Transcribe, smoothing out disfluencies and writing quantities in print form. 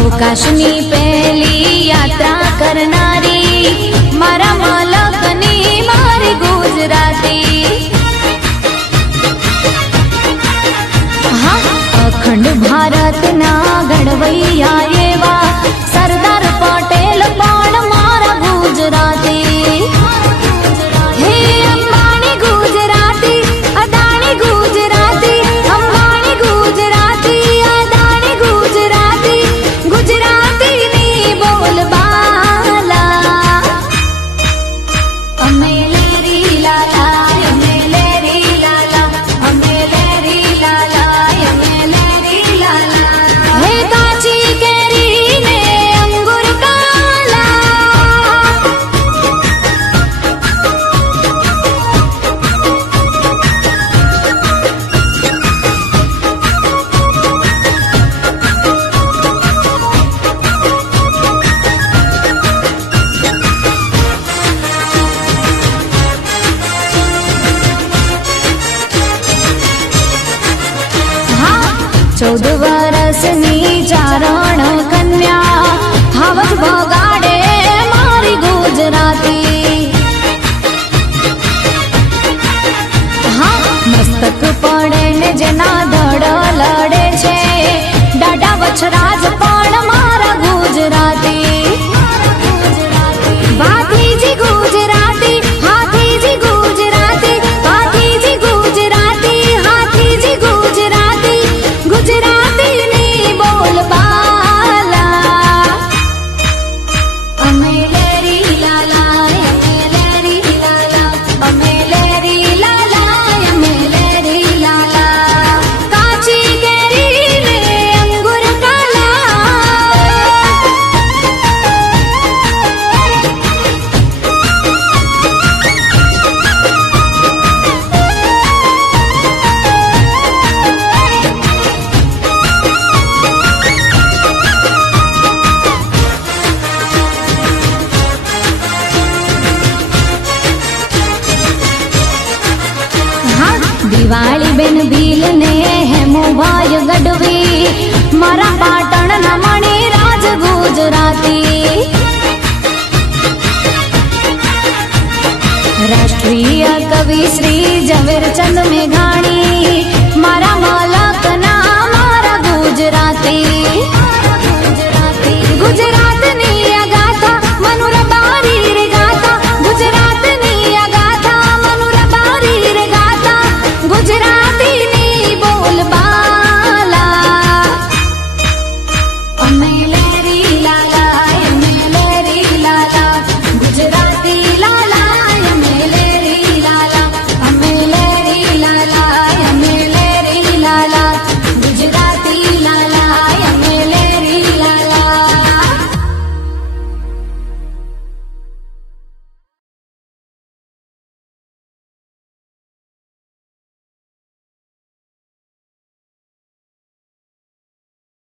अवकाशनी पहली यात्रा करनारी मारा मलकनी मारी गुजराती। हाँ, अखंड भारत ना घड़वैया एवा सरदार पटेल पण मारा गुजराती। हे अंबानी गुजराती, अदानी गुजराती, अंबानी गुजराती, अदानी गुजराती, गुजराती नी बोलबाला। अमे लेरी लाला, अमे लेरी लाला, अमे लेरी लाला, अमे लेरी लाला। हे काची केरी ने अंगूर काला। हाँ, 14 वर्षनी चारण कन्या हावज बगाड़े मारी गुजराती। हाँ, मस्तक पड़े ने जेना धड़ लड़े छे डाडा वछराज पण मारा गुजराती। भातीजी गुजराती, हाथीजी गुजराती, हाथीजी गुजराती, हाथीजी गुजराती, गुजराती नी बोलबाला। अमे लेरी लाला, अमे लेरी लाला, अमे लेरी लाला, अमे लेरी लाला। काची केरी ने अंगूर काला। हाँ, दिवाળી बेन भील ने हेमू भाई गढ़वी मारा पाटण ना मणि राज गुजराती। राष्ट्रीय कवि श्री झवेरचंद मेघाणी मारा मलक ना मारा गुजराती। गुजराती